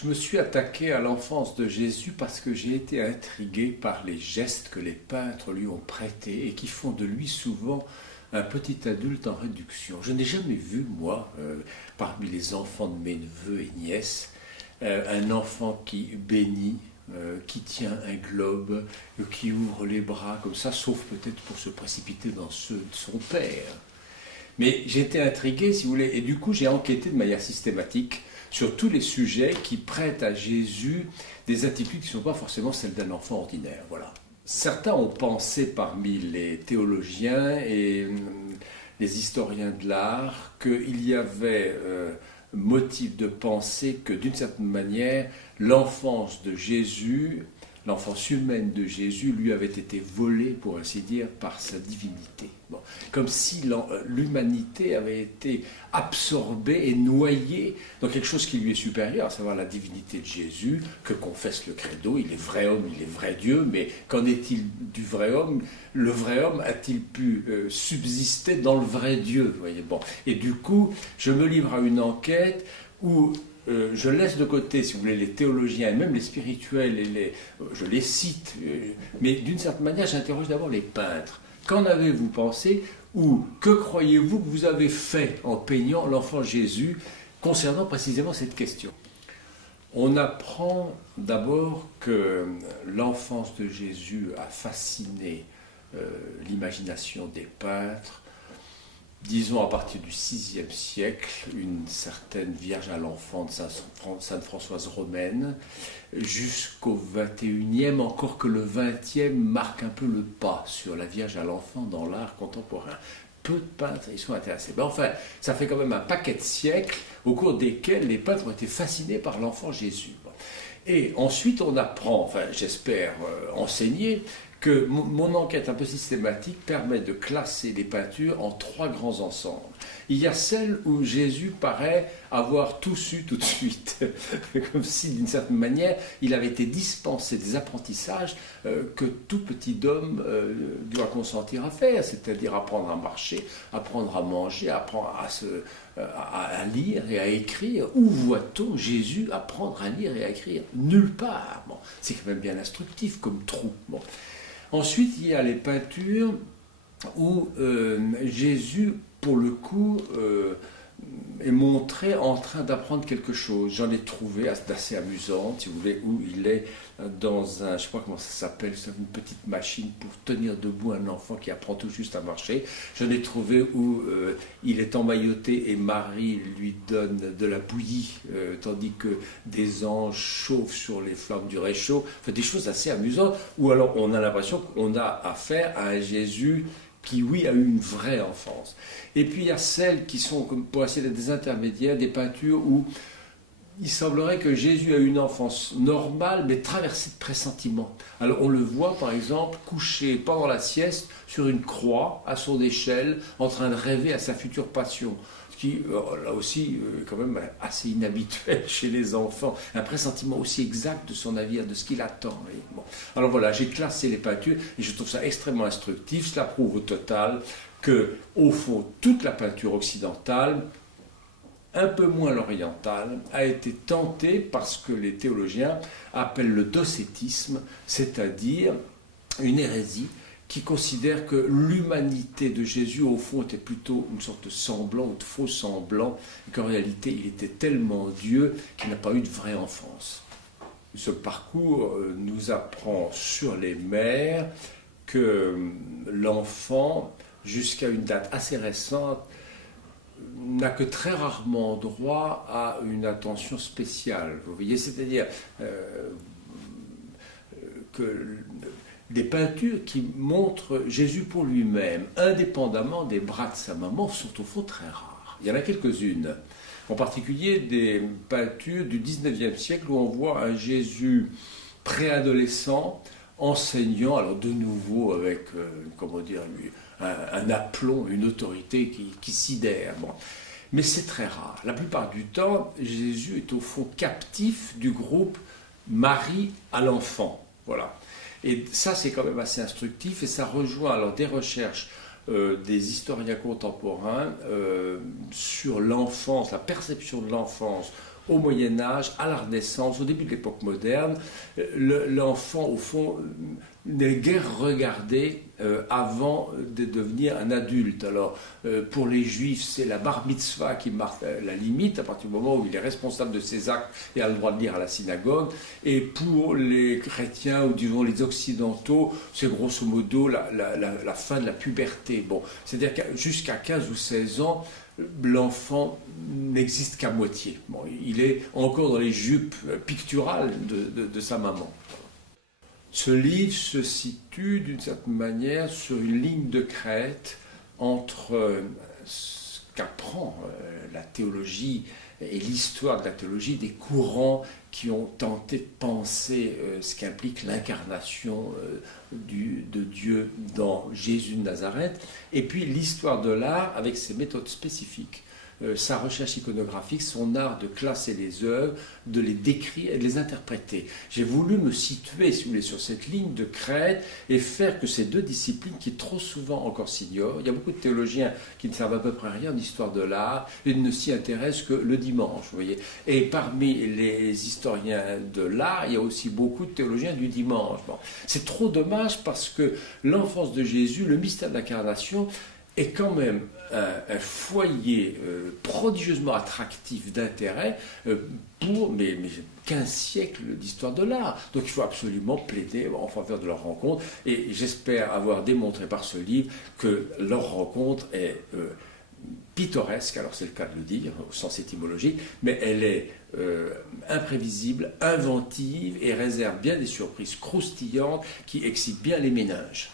Je me suis attaqué à l'enfance de Jésus parce que j'ai été intrigué par les gestes que les peintres lui ont prêtés et qui font de lui souvent un petit adulte en réduction. Je n'ai jamais vu, moi, parmi les enfants de mes neveux et nièces, un enfant qui bénit, qui tient un globe, qui ouvre les bras comme ça, sauf peut-être pour se précipiter dans ceux de son père. Mais j'ai été intrigué, si vous voulez, et du coup j'ai enquêté de manière systématique sur tous les sujets qui prêtent à Jésus des attitudes qui ne sont pas forcément celles d'un enfant ordinaire. Voilà. Certains ont pensé parmi les théologiens et les historiens de l'art qu'il y avait motif de penser que d'une certaine manière, l'enfance de Jésus, l'enfance humaine de Jésus, lui avait été volée, pour ainsi dire, par sa divinité. Bon. Comme si l'humanité avait été absorbée et noyée dans quelque chose qui lui est supérieur, à savoir la divinité de Jésus, que confesse le credo. Il est vrai homme, il est vrai Dieu, mais qu'en est-il du vrai homme? Le vrai homme a-t-il pu subsister dans le vrai Dieu, voyez, bon. Et du coup, je me livre à une enquête où je laisse de côté, si vous voulez, les théologiens et même les spirituels, je les cite, mais d'une certaine manière, j'interroge d'abord les peintres. Qu'en avez-vous pensé ou que croyez-vous que vous avez fait en peignant l'enfant Jésus concernant précisément cette question? On apprend d'abord que l'enfance de Jésus a fasciné l'imagination des peintres. Disons à partir du VIe siècle, une certaine Vierge à l'enfant de Sainte Françoise romaine, jusqu'au XXIe, encore que le XXe marque un peu le pas sur la Vierge à l'enfant dans l'art contemporain. Peu de peintres y sont intéressés. Mais enfin, ça fait quand même un paquet de siècles au cours desquels les peintres ont été fascinés par l'enfant Jésus. Et ensuite, on apprend, enfin j'espère enseigner, que mon enquête un peu systématique permet de classer les peintures en trois grands ensembles. Il y a celle où Jésus paraît avoir tout su tout de suite, comme si d'une certaine manière il avait été dispensé des apprentissages que tout petit homme doit consentir à faire, c'est-à-dire apprendre à marcher, apprendre à manger, apprendre à lire et à écrire. Où voit-on Jésus apprendre à lire et à écrire? Nulle part. Bon, c'est quand même bien instructif comme trou. Bon. Ensuite, il y a les peintures où Jésus, pour le coup, est montré en train d'apprendre quelque chose. J'en ai trouvé d'assez amusante, si vous voulez, où il est dans un, je ne sais pas comment ça s'appelle, une petite machine pour tenir debout un enfant qui apprend tout juste à marcher. J'en ai trouvé où il est emmailloté et Marie lui donne de la bouillie, tandis que des anges chauffent sur les flammes du réchaud. Enfin, des choses assez amusantes, où alors on a l'impression qu'on a affaire à un Jésus qui, oui, a eu une vraie enfance. Et puis il y a celles qui sont, pour essayer d'être des intermédiaires, des peintures où il semblerait que Jésus a eu une enfance normale, mais traversée de pressentiments. Alors on le voit, par exemple, couché pendant la sieste sur une croix, à son échelle, en train de rêver à sa future passion. Ce qui, là aussi, quand même assez inhabituel chez les enfants. Un pressentiment aussi exact de son avenir, de ce qu'il attend. Bon. Alors voilà, j'ai classé les peintures et je trouve ça extrêmement instructif. Cela prouve au total que, au fond, toute la peinture occidentale, un peu moins l'orientale, a été tentée par ce que les théologiens appellent le docétisme, c'est-à-dire une hérésie qui considère que l'humanité de Jésus, au fond, était plutôt une sorte de semblant ou de faux semblant, et qu'en réalité, il était tellement Dieu qu'il n'a pas eu de vraie enfance. Ce parcours nous apprend sur les mères que l'enfant, jusqu'à une date assez récente, n'a que très rarement droit à une attention spéciale. Vous voyez, c'est-à-dire que des peintures qui montrent Jésus pour lui-même, indépendamment des bras de sa maman, sont au fond très rares. Il y en a quelques-unes, en particulier des peintures du XIXe siècle où on voit un Jésus préadolescent enseignant, alors de nouveau avec, comment dire, un aplomb, une autorité qui sidère. Bon. Mais c'est très rare. La plupart du temps, Jésus est au fond captif du groupe Marie à l'enfant. Voilà. Et ça, c'est quand même assez instructif et ça rejoint alors des recherches des historiens contemporains sur l'enfance, la perception de l'enfance au Moyen-Âge, à la Renaissance, au début de l'époque moderne. L'enfant, au fond, n'est guère regardé avant de devenir un adulte. Alors, pour les Juifs, c'est la bar mitzvah qui marque la limite, à partir du moment où il est responsable de ses actes et a le droit de lire à la synagogue. Et pour les chrétiens, ou disons les occidentaux, c'est grosso modo la fin de la puberté. Bon, c'est-à-dire que jusqu'à 15 ou 16 ans, l'enfant n'existe qu'à moitié. Bon, il est encore dans les jupes picturales de sa maman. Ce livre se situe d'une certaine manière sur une ligne de crête entre ce qu'apprend la théologie et l'histoire de la théologie des courants qui ont tenté de penser ce qu'implique l'incarnation de Dieu dans Jésus de Nazareth, et puis l'histoire de l'art avec ses méthodes spécifiques. Sa recherche iconographique, son art de classer les œuvres, de les décrire et de les interpréter. J'ai voulu me situer, si vous voulez, sur cette ligne de crête et faire que ces deux disciplines qui trop souvent encore s'ignorent. Il y a beaucoup de théologiens qui ne savent à peu près rien d'histoire de l'art et ne s'y intéressent que le dimanche, vous voyez. Et parmi les historiens de l'art, il y a aussi beaucoup de théologiens du dimanche. Bon. C'est trop dommage parce que l'enfance de Jésus, le mystère de l'incarnation, est quand même un foyer prodigieusement attractif d'intérêt pour mais 15 siècles d'histoire de l'art. Donc il faut absolument plaider en faveur de leur rencontre, et j'espère avoir démontré par ce livre que leur rencontre est pittoresque, alors c'est le cas de le dire au sens étymologique, mais elle est imprévisible, inventive et réserve bien des surprises croustillantes qui excitent bien les méninges.